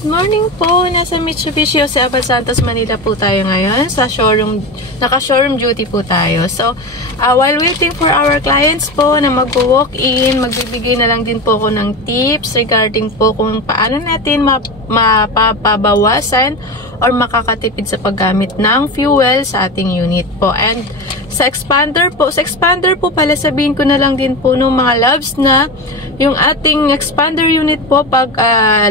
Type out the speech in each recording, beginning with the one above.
Good morning po! Nasa Mitsubishi Jose Abad Santos, Manila po tayo ngayon. Sa showroom, naka-showroom duty po tayo. So, while waiting for our clients po na mag-walk in, magbibigay na lang din po ako ng tips regarding po kung paano natin mapapabawasan or makakatipid sa paggamit ng fuel sa ating unit po. And sa expander po pala sabihin ko na lang din po no mga loves na yung ating expander unit po pag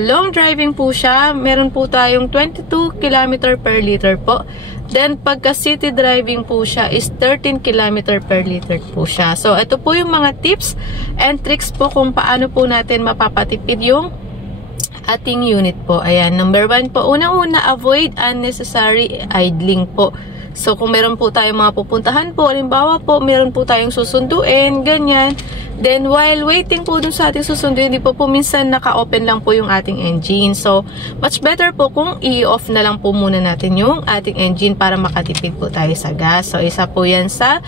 long driving po siya, meron po tayong 22 km per liter po. Then pagka city driving po siya is 13 km per liter po siya. So ito po yung mga tips and tricks po kung paano po natin mapapatipid yung ating unit po. Ayan, number 1 po, unang-una, avoid unnecessary idling po. So, kung meron po tayong mga pupuntahan po, halimbawa po, meron po tayong susunduin, ganyan. Then, while waiting po dun sa ating susunduin, di po minsan naka-open lang po yung ating engine. So, much better po kung i-off na lang po muna natin yung ating engine para makatipid po tayo sa gas. So, isa po yan sa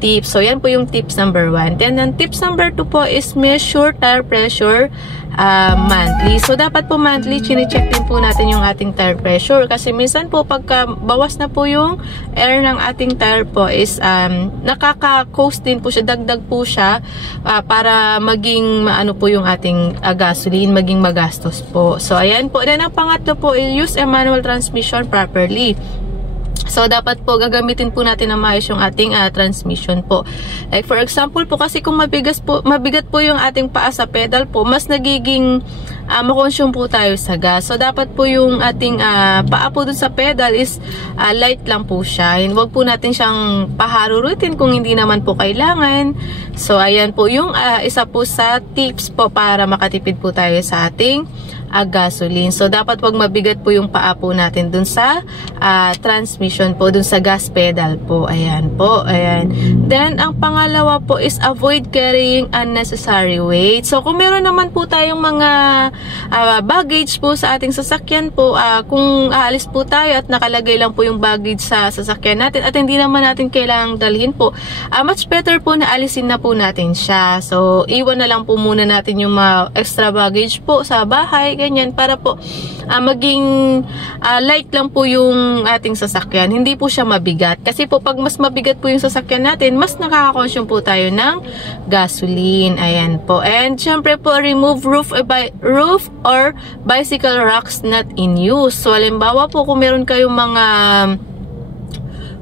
tips. So, yan po yung tips number 1. Then, ang tips number 2 po is measure tire pressure monthly. So, dapat po monthly, chine-check din po natin yung ating tire pressure. Kasi minsan po, pagka bawas na po yung air ng ating tire po is nakaka-coast din po siya, dagdag po siya para maging maano po yung ating gasoline, maging magastos po. So, ayan po. Then, ang pangatlo po, use a manual transmission properly. So, dapat po gagamitin po natin na maayos yung ating transmission po. Like for example po, kasi kung mabigat po yung ating paa sa pedal po, mas nagiging makonsume po tayo sa gas. So, dapat po yung ating paa po dun sa pedal is light lang po siya. Huwag po natin siyang paharurutin kung hindi naman po kailangan. So, ayan po yung isa po sa tips po para makatipid po tayo sa ating gasoline. So, dapat wag mabigat po yung paa po natin dun sa transmission po, dun sa gas pedal po. Ayan po. Ayan. Then, ang pangalawa po is avoid carrying unnecessary weight. So, kung meron naman po tayong mga baggage po sa ating sasakyan po, kung aalis po tayo at nakalagay lang po yung baggage sa sasakyan natin at hindi naman natin kailangang dalhin po, much better po na alisin na po natin siya. So, iwan na lang po muna natin yung extra baggage po sa bahay, ganyan, para po maging light lang po yung ating sasakyan. Hindi po siya mabigat. Kasi po, pag mas mabigat po yung sasakyan natin, mas nakaka-consume po tayo ng gasoline. Ayan po. And syempre po, remove roof or bicycle racks not in use. So, halimbawa po, kung meron kayong mga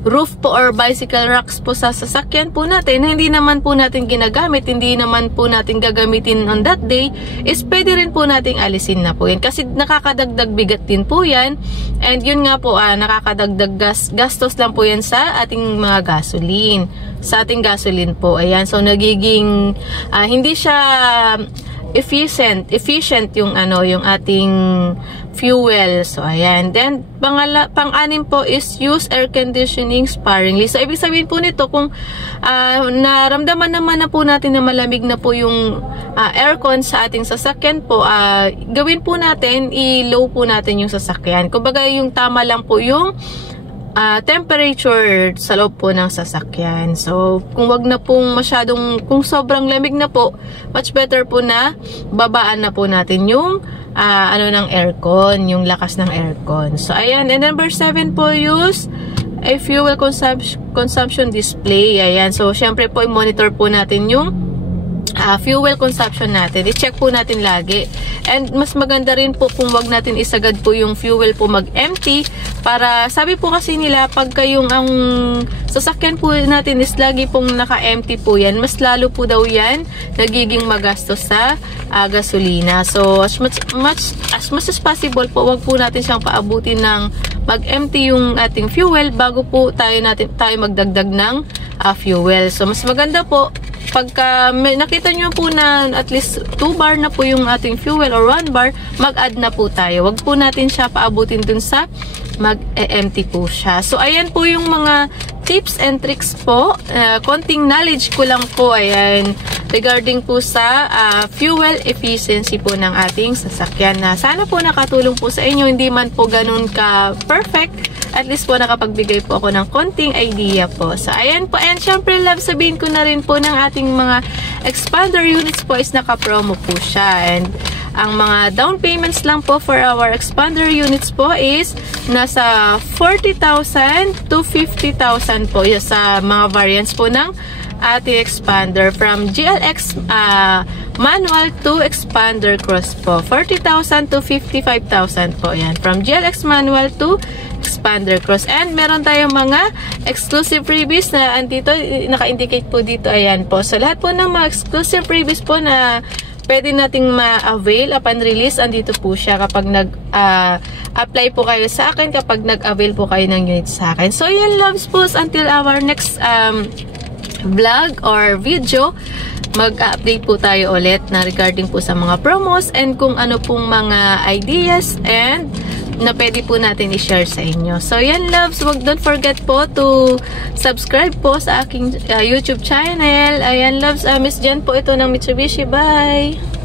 roof po or bicycle racks po sa sasakyan po natin na hindi naman po natin ginagamit, hindi naman po natin gagamitin on that day, is pwede rin po nating alisin na po yan. Kasi nakakadagdag bigat din po yan. And yun nga po, nakakadagdag gastos lang po yan sa ating mga gasoline. Sa ating gasoline po. Ayan. So, nagiging hindi siya efficient yung yung ating fuel. So, ayan. Then, pang-anim po is use air conditioning sparingly. So, ibig sabihin po nito, kung naramdaman naman na po natin na malamig na po yung aircon sa ating sasakyan po, gawin po natin, i-low po natin yung sasakyan. Kumbaga, yung tama lang po yung temperature sa loob po ng sasakyan. So, kung wag na pong kung sobrang lamig na po, much better po na babaan na po natin yung ng aircon, yung lakas ng aircon. So, ayan. And number 7 po, use a fuel consumption display. Ayan. So, syempre po, i-monitor po natin yung fuel consumption natin. I-check po natin lagi. And mas maganda rin po kung wag natin isagad po yung fuel po mag-empty, para sabi po kasi nila, pagka yung ang sasakyan po natin is lagi pong naka-empty po yan, mas lalo po daw yan nagiging magastos sa gasolina. So, as much as possible po, wag po natin siyang paabutin ng mag-empty yung ating fuel bago po tayo magdagdag ng fuel. So, mas maganda po pagka nakita nyo po na at least 2 bar na po yung ating fuel or 1 bar, mag-add na po tayo. Wag po natin siya paabutin dun sa mag-empty po siya. So, ayan po yung mga tips and tricks po. Konting knowledge ko lang po, ayan, regarding po sa fuel efficiency po ng ating sasakyan. Sana po nakatulong po sa inyo. Hindi man po ganun ka-perfect. At least po nakapagbigay po ako ng konting idea po. So, ayan po. And syempre, love, sabihin ko na rin po ng ating mga expander units po is naka-promo po siya. And Ang mga down payments lang po for our expander units po is nasa 40,000 to 50,000 po. Yes, sa mga variants po ng ating expander from GLX manual to expander cross po. 40,000 to 55,000 po yan. From GLX manual to expander cross. And meron tayong mga exclusive freebies na andito, naka-indicate po dito. Ayan po. So lahat po ng mga exclusive freebies po na pwede nating ma-avail upon release, andito po siya kapag nag-apply po kayo sa akin, kapag nag-avail po kayo ng unit sa akin. So yan, loves po, until our next vlog or video, mag-update po tayo ulit na regarding po sa mga promos and kung ano pong mga ideas and na pwede po natin i-share sa inyo. So yan, loves, don't forget po to subscribe po sa aking YouTube channel. Ayan, loves, Miss Jen po ito ng Mitsubishi. Bye!